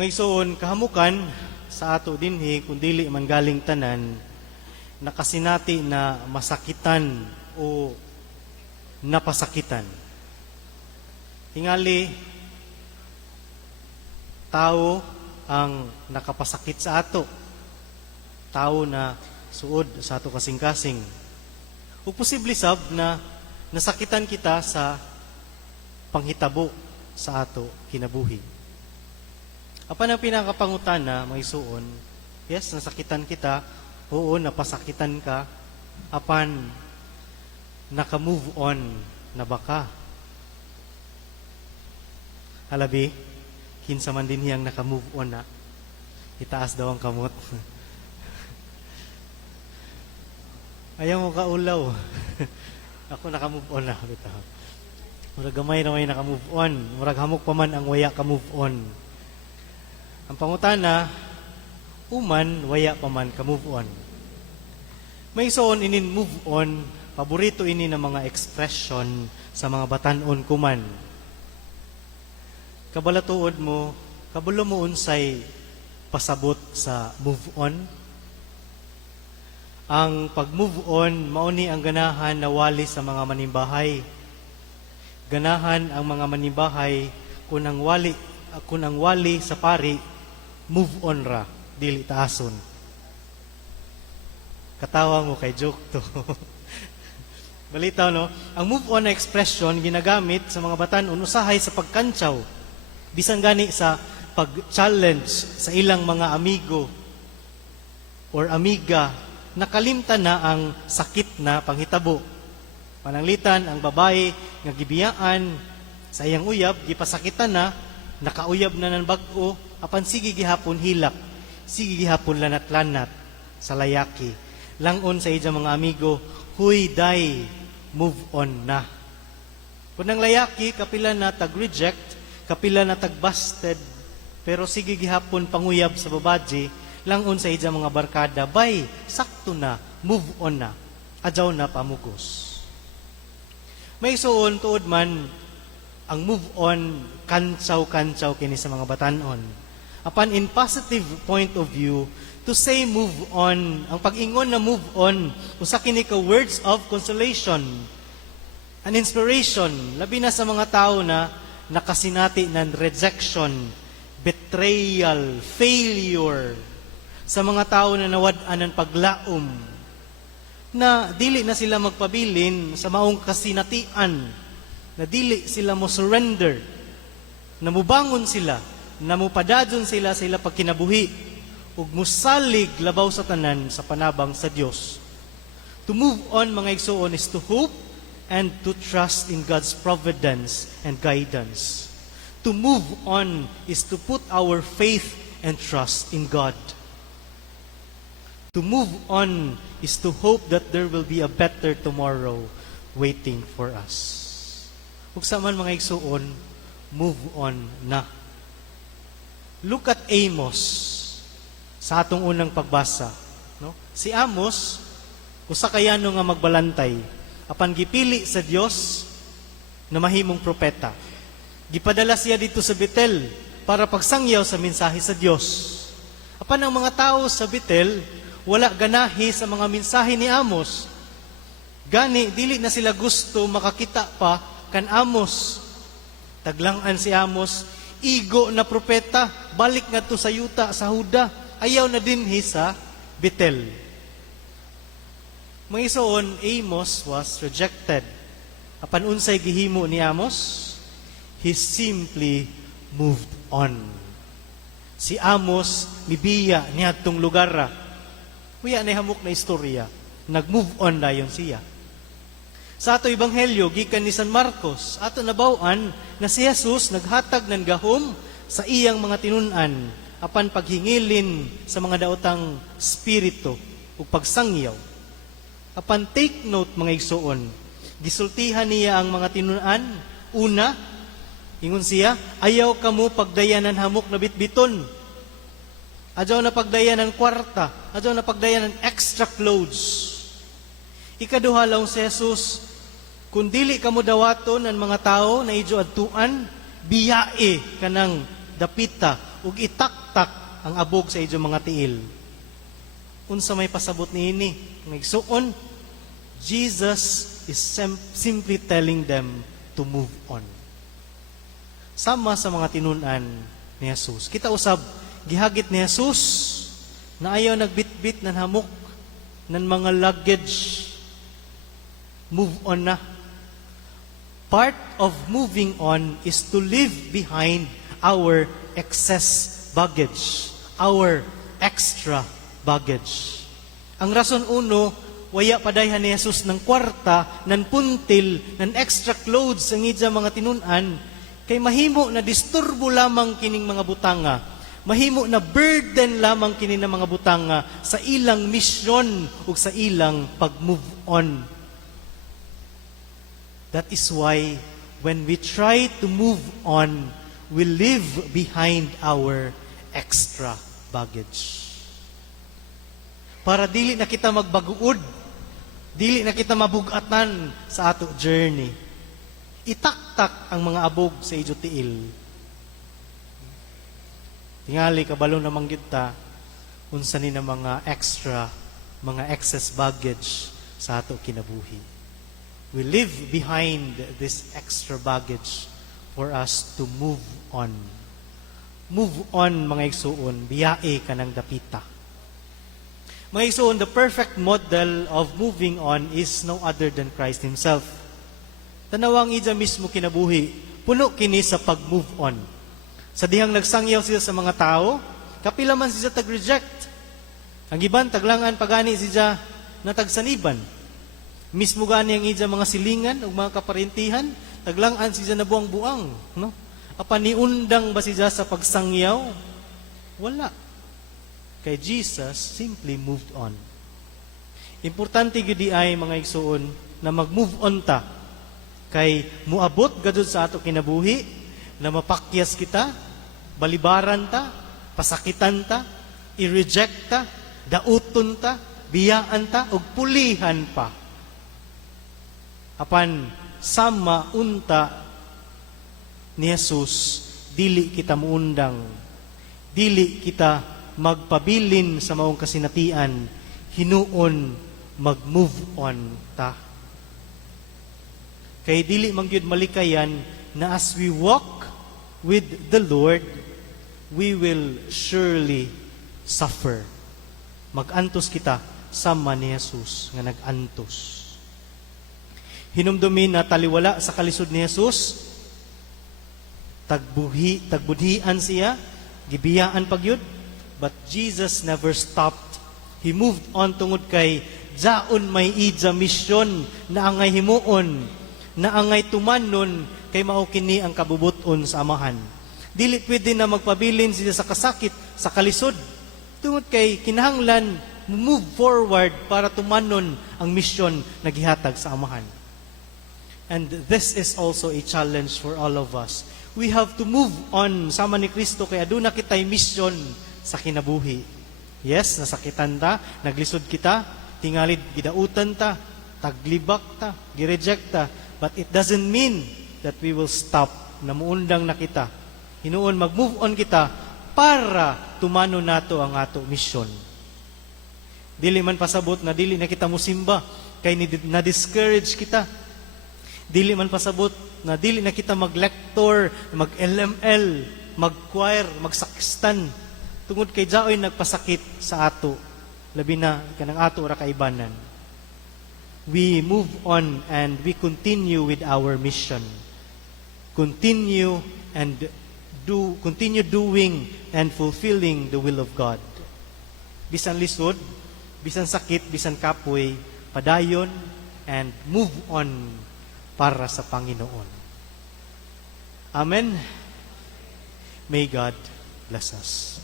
Ngayon, kahamukan sa ato dinhi, kung dili man galing tanan, nakasinati na masakitan o napasakitan. Tingali, tao ang nakapasakit sa ato. Tao na suod sa ato kasing-kasing. O posible sab na nasakitan kita sa panghitabo sa ato kinabuhi. Apan ang pinakapangutana, mga isuon, yes, nasakitan kita, oo, napasakitan ka, apan naka-move on na baka. Halabi, kinsa man din hiyang naka-move on na, itaas daw ang kamot. Ayaw mo kaulaw. Ako naka-move on na. Murag gamay na may naka-move on. Murag hamok pa man ang waya ka-move on. Ang pangutana, uman, waya pa man ka-move on. May isuon inin move on, paborito ini ng mga expression sa mga batanon kuman. Kabalatuod mo, kabulo mo unsay pasabot sa move on. Ang pag-move on, mauni ang ganahan na wali sa mga manimbahay. Ganahan ang mga manimbahay kung ang wali sa pari, move on ra, dili taason. Katawa mo kay joke to. Balitaw, no? Ang move on na expression ginagamit sa mga batanon usahay sa pagkantsaw. Bisan gani sa pag-challenge sa ilang mga amigo or amiga, nakalimtan na ang sakit na panghitabo. Pananglitan ang babae nga gibiyaan sa iyang uyab, gipasakitan na, nakauyab na ng bag-o, apan sige gihapon hilak, sige gihapon lanat-lanat sa layaki. Langon sa iyang mga amigo, huy day, move on na. Kung ang layaki, kapila na tag-reject, kapila na tag-busted, pero sige gihapon panguyab sa babaji, langon sa iyang mga barkada, bay, sakto na, move on na, adyaw na pamugos. May isuon, tuod man, ang move on, kantsaw-kantsaw kini sa mga batanon. Apan in positive point of view, to say move on, ang pag-ingon na move on, usa kini ka words of consolation, an inspiration, labi na sa mga tao na nakasinati ng rejection, betrayal, failure, sa mga tao na nawad-an ng paglaom, na dili na sila magpabilin sa maong kasinatian, na dili sila mo surrender, na mubangon sila, na mupadadon sila sa ila pagkinabuhi, ug musalig labaw sa tanan sa panabang sa Dios. To move on, mga igsuon, is to hope and to trust in God's providence and guidance. To move on is to put our faith and trust in God. To move on is to hope that there will be a better tomorrow waiting for us. Ug sa man mga igsuon, move on na. Look at Amos sa atong unang pagbasa. No? Si Amos, usa kayano nga magbalantay, apan gipili sa Dios na mahimong propeta. Gipadala siya dito sa Betel para pagsangyaw sa mensahe sa Dios. Apan ang mga tao sa Betel, wala ganahi sa mga mensahe ni Amos. Gani, dili na sila gusto makakita pa kan Amos. Taglangan si Amos, igo na propeta, balik nga to sa yuta, sa Huda. Ayaw na dinhi sa Betel. Mga isuon, Amos was rejected. Apan unsay gihimo ni Amos? He simply moved on. Si Amos, mibiya niadtong lugar ra. Kuya na hamok na istorya, nag-move on dayon siya. Sa ato ebanghelyo, gikan ni San Marcos, ato nabaw-an na si Jesus naghatag ng gahom sa iyang mga tinunan, apan paghingilin sa mga daotang spirito o pagsangyaw. Apan take note, mga igsuon, gisultihan niya ang mga tinunan. Una, ingon siya, ayaw kamo pagdayanan hamok na bitbiton. Adyaw na pagdayan ng kwarta, adyaw na pagdayan ng extra clothes. Ikaduha lang si Jesus, kung dili kamo dawaton ng mga tao na idyo adtuan, biyae kanang dapita ug itaktak ang abog sa inyong mga tiil. Unsa may pasabot niini? Ngigsuon, Jesus is simply telling them to move on. Sama sa mga tinunan ni Jesus. Kita usab, gihagit ni Jesus na ayaw nagbitbit ng hamok ng mga luggage. Move on na. Part of moving on is to leave behind our excess baggage, our extra baggage. Ang rason uno, waya padayhan ni Jesus ng kwarta, ng puntil, ng extra clothes ang ija mga tinunan, kay mahimo na disturbo lamang kining mga butanga, mahimo na burden lamang kini ng mga butanga sa ilang misyon ug sa ilang pag-move on. That is why when we try to move on, we leave behind our extra baggage. Para dili na kita magbaguod, dili na kita mabugatan sa ato journey. Itaktak ang mga abog sa ijo tiil. Tingali kabalo namang kita unsa ni na mga extra, mga excess baggage sa ato kinabuhi. We leave behind this extra baggage for us to move on. Move on, mga igsuon, biyae ka ng dapita. Mga igsuon, the perfect model of moving on is no other than Christ Himself. Tanawang ija mismo kinabuhi, puno kini sa pag-move on. Sa dihang nagsangyaw siya sa mga tao, kapila man siya tag-reject. Ang iban, taglangan pagani siya na tagsaniban. Mismo gani ang ija mga silingan o mga kaparintihan, taglangan siya na buang-buang. No? Apaniundang ba siya sa pagsangyaw? Wala. Kay Jesus simply moved on. Importante gyud ay mga igsuon na mag-move on ta. Kay muabot gadud sa ato kinabuhi na mapakyas kita, balibaran ta, pasakitan ta, i-reject ta, dauton ta, biyaan ta, ug pulihan pa. Apan sama unta ni Jesus, dili kita muundang, dili kita magpabilin sa maong kasinatian, hinuon mag-move on ta. Kay dili mangyud malikayan na as we walk with the Lord, we will surely suffer. Mag-antos kita sama ni Jesus nga nag-antos. Hinumdumin na taliwala sa kalisod ni Jesus, tagbudhian siya, gibiyaan pagyud, but Jesus never stopped. He moved on tungod kay jaon may ija misyon na angay himuon, na angay tumanon kay mao kini ang kabubuton sa Amahan. Dili pwede na magpabilin siya sa kasakit, sa kalisod. Tungod kay kinahanglan move forward para tumanon ang misyon na gihatag sa Amahan. And this is also a challenge for all of us. We have to move on sama ni Kristo kay aduna kitay misyon sa kinabuhi. Yes, nasakitan ta, naglisod kita, tingalid gidautan ta, taglibak ta, gireject ta, but it doesn't mean that we will stop na muundang na kita. Hinuon mag-move on kita para tumano nato ang ato misyon. Dili man pasabot na dili na kita musimba kay na-discourage kita. Dili man pasabot na dili na kita mag-lector, mag-LML, mag-choir, mag-sakistan. Tungod kay jaoy nagpasakit sa ato, labi na kanang ato ra kaibanan. We move on and we continue with our mission. Continue doing and fulfilling the will of God. Bisan lisod, bisan sakit, bisan kapoy, padayon and move on para sa Panginoon. Amen. May God bless us.